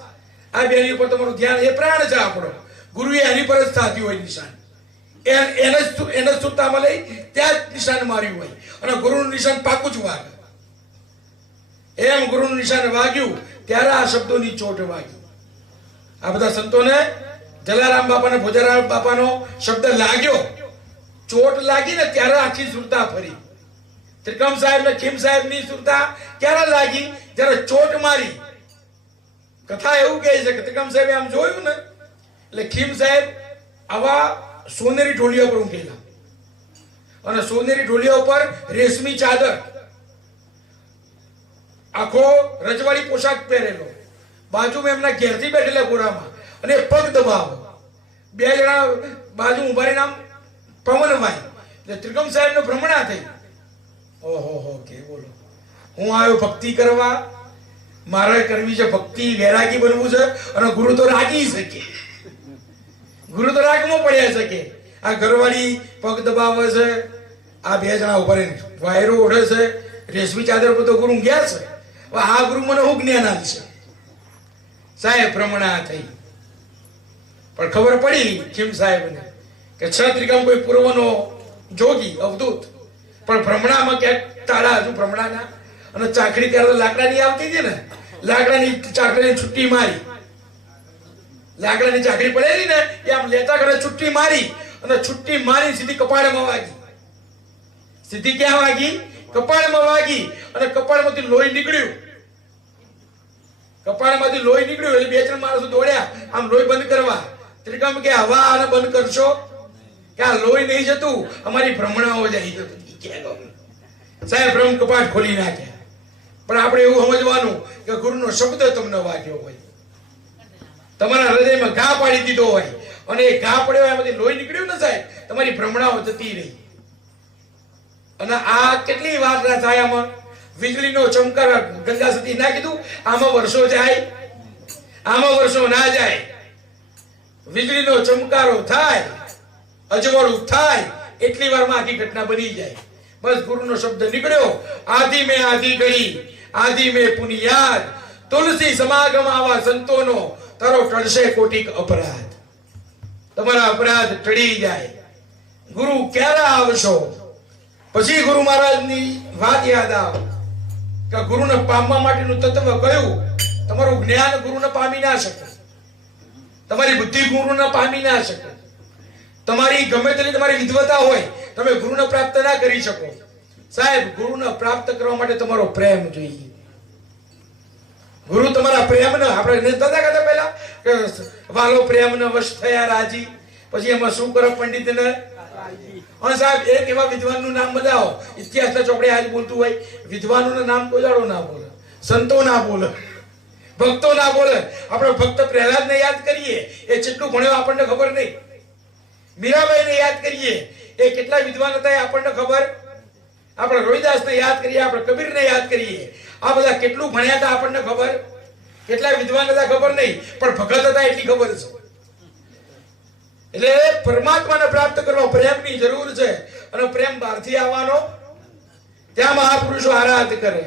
આ બેની ઉપર તમારું ધ્યાન, એ પ્રાણ છે આપણો. ગુરુએ એની પર જ સાધ્યું હોય નિશાન, એને જ સુરતામાં લઈ ત્યાં જ નિશાન માર્યું હોય, અને ગુરુનું નિશાન પાકું જ વાગે. એમ ગુરુનું નિશાન વાગ્યું ત્યારે આ શબ્દોની ચોટ વાગી. આ બધા સંતોને જલારામ બાપાને, ભોજરામ બાપાનો શબ્દ લાગ્યો, ચોટ લાગી ને ત્યારે આખી સુરતા ફરી. ત્રિકમ સાહેબ ને ખીમ સાહેબ ની સુરતા ક્યારે લાગી? જ્યારે ચોટ મારી. કથા એવું કહે છે કે ત્રિકમ સાહેબ આમ જોયું ને એટલે ખીમ સાહેબ આવા સોનેરી ઢોલિયા પર ઊંઘેલા, અને સોનેરી ઢોલિયા ઉપર રેશમી ચાદર, આખો રજવાડી પોશાક પહેરેલો, બાજુમાં એમના ઘેરથી બેઠેલા ગોરામાં, અને પગ દબાવો. બે જણા બાજુ ઉભા રહીને આમ પવનવાય. એટલે ત્રિકમ સાહેબ ને ભ્રમણા થઈ. ઓહો કે બોલો, હું આવ્યો ભક્તિ કરવા, મારે કરવી છે ભક્તિ, વૈરાગી બનવું છે, અને ગુરુ તો રાગી શકે, ગુરુ તો રાગમાં પડ્યા શકે. આ ઘરવાળી પગ દબાવે છે, આ બે જણા ઉભા રહીને વાયરો ઓઢે છે, રેશમી ચાદર પર તો ગુરુ ગયા છે. આ ગુરુ મને હું જ્ઞાન આપશે? સાહેબ ભ્રમણા થઈ. પણ ખબર પડી ખીમ સાહેબને કે ત્રિકમ કોઈ પૂર્વનો જોગી અવધૂત, પણ ભ્રમણામાં ક્યાંક તાળા હજુ ભ્રમણાના, અને ચાકડી ત્યારે લાકડાની આવતી હતી ને, લાકડાની ચાકડીની છુટ્ટી મારી, લાકડાની ચાકડી પડેલી ને એ આમ લેતા કરે છુટ્ટી મારી, અને છુટ્ટી મારી સીધી કપાળમાં વાગી. સીધી ક્યાં વાગી? કપાળમાં વાગી, અને કપાળમાંથી લોહી નીકળ્યું. કપાળમાંથી લોહી નીકળ્યું એટલે બે ત્રણ માણસો દોડ્યા આમ લોહી બંધ કરવા. ત્રિકમ કે હવા આને બંધ કરશો કે આ લોહી નહીં જતું, અમારી ભ્રમણાઓ જાય જતું. સાહેબ ભ્રમ કપાટ ખોલી નાખ્યા. પણ આપણે એવું સમજવાનું કે ગુરુનો શબ્દ તમને વાગ્યો હોય, તમારા હૃદયમાં ઘા પાડી દીધો હોય, અને એ ઘા પડ્યો એમાંથી લોહી નીકળ્યું ને સાહેબ, તમારી ભ્રમણાઓ જતી રહી. અને આ કેટલી વાર ના થાય આમાં? વીજળીનો ચમકાર ગંગા સતી ના કીધું, આમાં વર્ષો જાય, આમાં વર્ષો ના જાય. વીજળીનો ચમકારો થાય, અજવાળું થાય, એટલી વારમાં આખી ઘટના બની જાય. બસ ગુરુનો શબ્દ નીકળ્યો, આદિ મેં આદિ ગળી, આદિ મેં પુનિયાદ, તુલસી સમાગમ આવા સંતોનો, તારો ટળશે કોટિક અપરાધ. તમારા અપરાધ ટળી જાય. ગુરુ ક્યારે આવશો? પછી ગુરુ મહારાજની વાત યાદ આવે કે ગુરુને પામવા માટેનું તત્વ કયું? તમારું જ્ઞાન ગુરુને પામી ના શકે, તમારી બુદ્ધિ ગુરુને પામી ના શકે, તમારી ગમે તેટલી તમારી વિદ્વતા હોય તમે ગુરુને પ્રાપ્ત ના કરી શકો. સાહેબ ગુરુને પ્રાપ્ત કરવા માટે તમારો પ્રેમ જોઈએ. ગુરુ તમારા પ્રેમને, આપણે નતા કહેતા પહેલા કે વાલો પ્રેમને વશ થયા રાજી, પછી એમાં શું કરો પંડિતને? હા સાહેબ એક એવા વિદ્વાનનું નામ બતાવો, ઇતિહાસના ચોપડે આજ બોલતું હોય, વિદ્વાનોનું નામ કોઈ દાડો ના બોલે, સંતો ના બોલે, ભક્તો ના બોલે. આપણે ભક્ત પ્રહલાદને યાદ કરીએ, એ કેટલું ભણ્યો આપણને ખબર નહીં. મીરાબાઈને યાદ કરીએ, એ કેટલા વિદ્વાન હતા એ આપણને ખબર. આપણે રોહિદાસને યાદ કરીએ, આપણે કબીરને યાદ કરીએ, આ બધા કેટલું ભણ્યા હતા આપણને ખબર. કેટલા વિદ્વાન હતા ખબર નહીં, પણ ભગત હતા એટલી ખબર છે. એટલે પરમાત્માને પ્રાપ્ત કરવા પ્રેમની જરૂર છે, અને પ્રેમ બહારથી આવવાનો, ત્યાં મહાપુરુષો આરાધ કરે.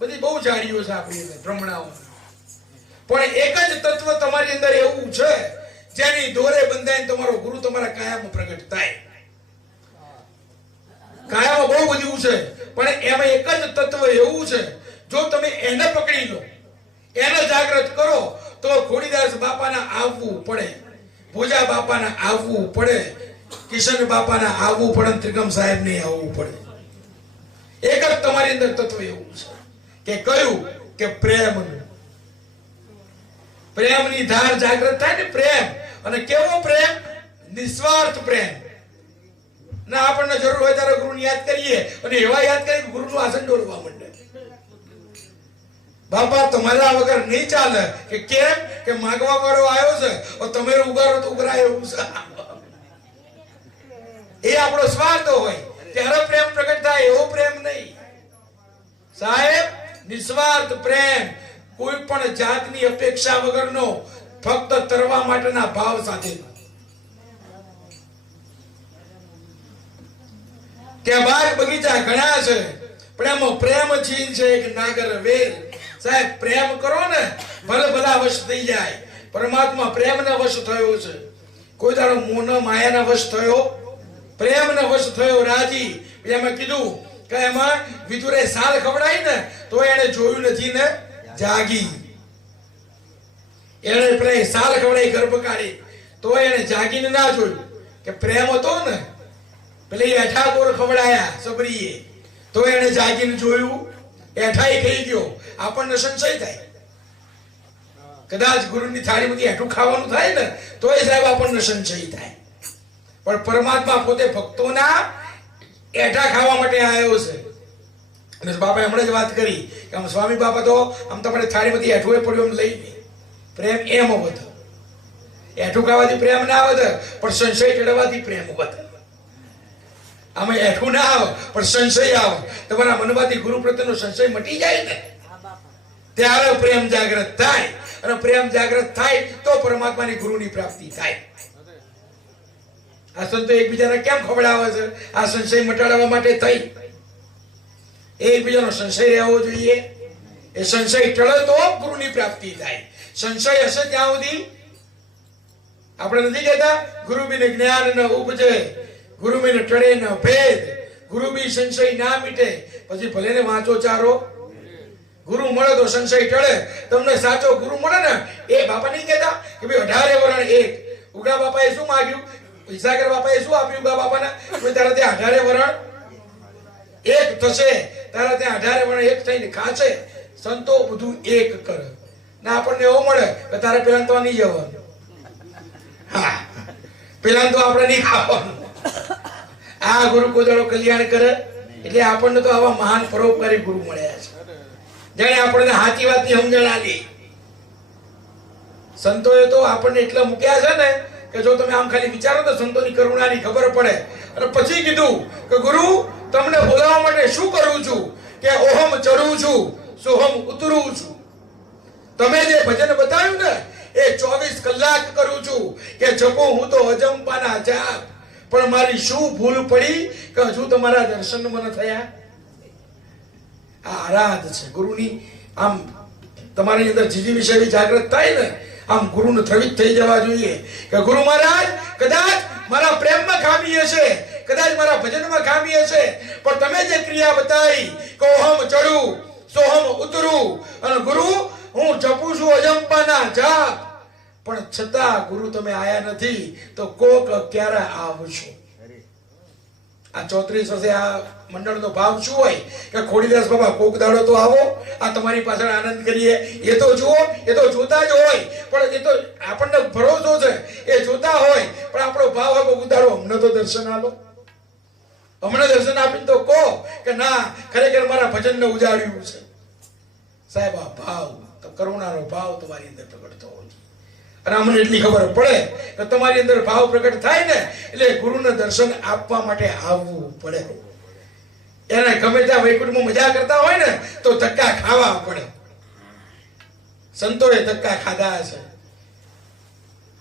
બધી બહુ જાડીઓ છે આપણી અંદર ભ્રમણાઓ, પણ એક જ તત્વ તમારી અંદર એવું છે જેની દોરે બંધાઈને તમારો ગુરુ તમારા કાયામાં પ્રગટ થાય. કાયામાં બહુ બધું છે, પણ એમાં એક જ તત્વ એવું છે, જો તમે એને પકડી લો, એને જાગૃત કરો, તો ખોડીદાસ બાપાના આવવું પડે, ભોજા બાપાના આવવું પડે, કિશન બાપાના આવવું પડે, ત્રિકમ સાહેબને આવવું પડે. એક જ તમારી અંદર તત્વ એવું છે કે કયું કે પ્રેમનું. પ્રેમની ધાર જાગૃત થાય ને, પ્રેમ. અને કેવો પ્રેમ? નિસ્વાર્થ પ્રેમ. ના આપણને જરૂર હોય ત્યારે ગુરુને યાદ કરીએ, અને એવા યાદ કરીએ કે ગુરુનું આસન ડોલવા માંડે. બાપા તમારા વગર નહીં ચાલે. કે કેમ? કે માગવા વાળો આવ્યો છે, તમે ઉગારો તો ઉગરાય એવું છે. એ આપણો સ્વાર્થ હોય ત્યારે પ્રેમ પ્રગટ થાય, એવો પ્રેમ નહીં સાહેબ. નિસ્વાર્થ પ્રેમ, કોઈ પણ જાતની અપેક્ષા વગરનો, ફક્ત તરવા માટેના ભાવ સાથે. કે બાગ બગીચા ઘણા છે, પણ એમાં પ્રેમ ચીન છે એક નાગર વેલ. સાહેબ પ્રેમ કરો ને, ભલે ભલા વશ થઈ જાય. પરમાત્મા પ્રેમના વશ થયો છે. કોઈ તારો મોહના માયાના વશ થયો, પ્રેમના વશ થયો. રાજી એમાં કીધું કે એમાં વિદુરે સાલ ખવડાવી ને તો એને જોયું નથી ને જાગી. એને પેલા સાલ ખવડાવી ગર્ભ કાઢી તો એને જાગીને ના જોયું. કે પ્રેમ હતો ને, પેલી એઠા ગોળ ખવડાયા સબરીએ તો એને જાગીને જોયું, એઠાઈ ખાઈ ગયો. આપણને સંશય થાય, કદાચ ગુરુની થાળીમાંથી એઠું ખાવાનું થાય ને તો એ સાહેબ આપણને સંશય થાય. પણ પરમાત્મા પોતે ભક્તોના એઠા ખાવા માટે આવ્યો છે. અને બાપાએ હમણાં જ વાત કરી કે આમ સ્વામી બાપા તો આમ તમારે થાળીમાંથી એઠું પડ્યું એમ લઈ પ્રેમ એમ વધે. એઠું ખાવાથી પ્રેમ ના વધે, પણ સંશય ચડવાથી પ્રેમ વધે. આમાં એઠું ના આવે પણ સંશય આવે. તમારા મનમાંથી ગુરુ પ્રત્યેનો સંશય મટી જાય ને ત્યારે પ્રેમ જાગૃત થાય, અને પ્રેમ જાગૃત થાય તો પરમાત્માની ગુરુની પ્રાપ્તિ થાય. આ સંતો એકબીજાને કેમ ખવડાવે છે? આ સંશય મટાડવા માટે થઈ. એકબીજાનો સંશય રહેવો જોઈએ. એ સંશય ટળે તો ગુરુની પ્રાપ્તિ થાય. સંશય હશે ત્યાં સુધી આપણે નથી કહેતા ગુરુ બિન જ્ઞાન ન ઉપજે, ગુરુ બિન ટળે ન ભેદ, ગુરુ બિન સંશય ના મીટે. પછી ભલે ને વાંચો ચારો, ગુરુ મળે તો સંશય ટળે. તમને સાચો ગુરુ મળે ને, એ બાપા નહીં કહેતા કે ભાઈ 18 વરણ એક. ઉગા બાપાએ શું માંગ્યું? વિસાગર બાપાએ શું આપ્યું? ઉગા બાપાને તારા ત્યાં 18 વરણ એક થશે, તારા ત્યાં 18 વરણ એક થઈને ખાશે. સંતો બધું એક કરે ના. આપણને એવું મળે કે તારે પેલા તો નહીં જવાનું, હા પેલા તો આપણે નહીં ખાવાનું. આ ગુરુ કોદાળો કલ્યાણ કરે. એટલે આપણને તો આવા મહાન પરોપકારી ગુરુ મળ્યા છે, જેને આપણને સાચી વાતની સમજણ આપી. સંતોએ તો આપણને એટલા મૂક્યા છે ને કે જો તમે આમ ખાલી વિચારો તો સંતોની કરુણાની ખબર પડે. અને પછી કીધું કે ગુરુ તમને બોલાવવા માટે શું કરું છું? કે ઓહમ ચડું છું, સોહમ ઉતરું છું. તમે જે ભજન બતાવ્યું ને એ 24 કલાક કરું છું કે જપું હું તો અજંપાના જાપ. પણ મારી શું ભૂલ પડી કે હજુ તમારા દર્શન મને થયા? આ આરાધ છે ગુરુની. આમ તમારી અંદર જીજી વિશે જાગૃત થાય ને, આમ ગુરુને થવિત થઈ જવા જોઈએ કે ગુરુ મહારાજ કદાચ મારા પ્રેમમાં ખામી હશે, કદાચ મારા ભજનમાં ખામી હશે, પણ તમે જે ક્રિયા બતાવી કે ઓહમ ચડું સોહમ ઉતરું, અને ગુરુ હું જપું છું અજંપાના જાપ, પણ છતાં ગુરુ તમે આયા નથી તો કોક ક્યારે આવશો? આ 34 વર્ષે આ મંડળનો ભાવ શું હોય કે ખોડીદાસ બાબા કોક દાડો તો આવો, આ તમારી પાછળ આનંદ કરીએ. એ તો જુઓ, એ તો જોતા જ હોય, પણ એ તો આપણને ભરોસો છે એ જોતા હોય, પણ આપણો ભાવ હોય કોક દાડો અમને તો દર્શન આપો, અમને દર્શન આપીને તો કહો કે ના ખરેખર મારા ભજનને ઉજાડ્યું છે. સાહેબ આ ભાવ તો કરુણાનો ભાવ તમારી અંદર પ્રગટ થવો જોઈએ. અને અમને એટલી ખબર પડે કે તમારી અંદર ભાવ પ્રગટ થાય ને એટલે ગુરુને દર્શન આપવા માટે આવવું પડે. એને ગમે ત્યાં વૈકુંઠમાં મજા કરતા હોય ને તો ધક્કા ખાવા પડે. સંતોએ ધક્કા ખાધા છે.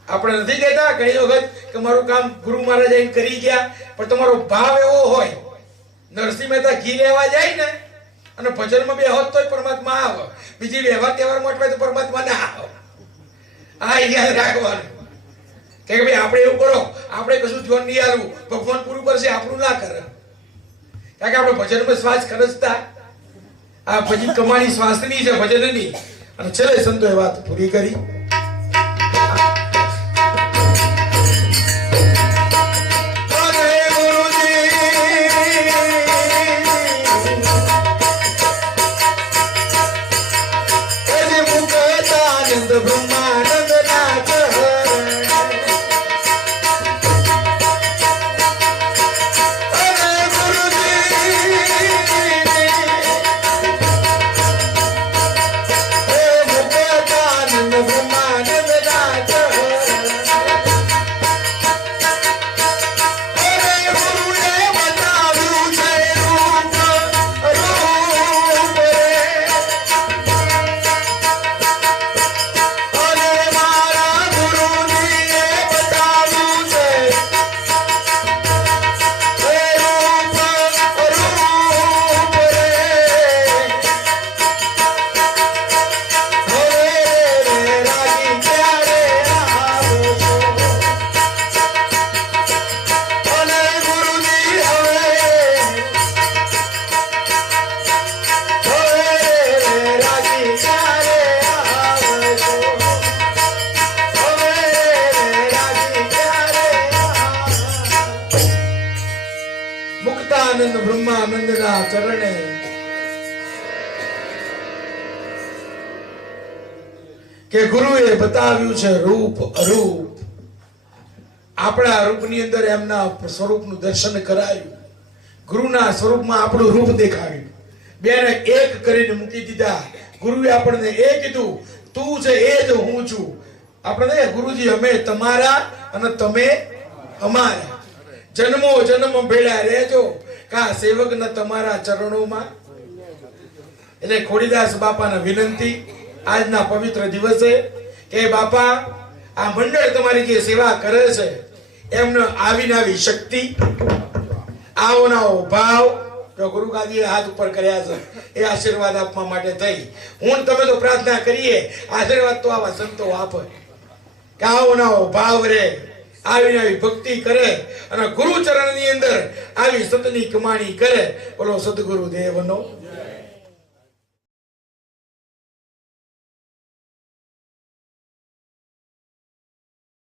આપણે નથી કહેતા ઘણી વખત કે મારું કામ ગુરુ મહારાજ આઈને કરી ગયા, પણ તમારો ભાવ એવો હોય. નરસિંહ મહેતા ઘી લેવા જાય ને અને ભજનમાં બે હોત તોય પરમાત્મા આવે, બીજી વ્યવહાર તહેવાર મોટવાય તો પરમાત્મા ના આવે. આ યાદ રાખવાનું કે ભાઈ આપણે એવું કરો, આપણે કશું ધ્યાન નહીં આલું, ભગવાન પૂરું કરશે, આપણું ના કરે. કારણ કે આપણે ભજનમાં શ્વાસ ખરચતા, આ ભજન કમાણી શ્વાસની છે ભજનની. અને છેલ્લે સંતોએ વાત પૂરી કરી. મુક્તાનંદ બ્રહ્માનંદના ચરણે કે ગુરુએ બતાવ્યું છે રૂપ અરૂપ. આપણા રૂપની અંદર એમના સ્વરૂપનું દર્શન કરાયું, ગુરુના સ્વરૂપમાં આપણું રૂપ દેખાડ્યું. બેને એક કરીને મૂકી દીધા. ગુરુએ આપણને એ કીધું, તું છે એ જ હું છું. આપણે ગુરુજી અમે તમારા અને તમે અમારા, જન્મો જન્મ ભેળા રહેજો કા સેવકના તમારા ચરણોમાં. એટલે ખોડીદાસ બાપાને વિનંતી આજના પવિત્ર દિવસે કે બાપા આ મંડળ તમારી જે સેવા કરે છે એમને આવીને આવી શક્તિ, આવો નવો ભાવ જો ગુરુ ગાદીએ હાથ ઉપર કર્યા છે એ આશીર્વાદ આપવા માટે થઈ હું તમે તો પ્રાર્થના કરીએ, આશીર્વાદ તો આવા સંતો આપે કે આવો નવો ભાવ રે, આવીને આવી ભક્તિ કરે અને ગુરુ ચરણની અંદર આવી સતની કમાણી કરે. બોલો સદગુરુ દેવનો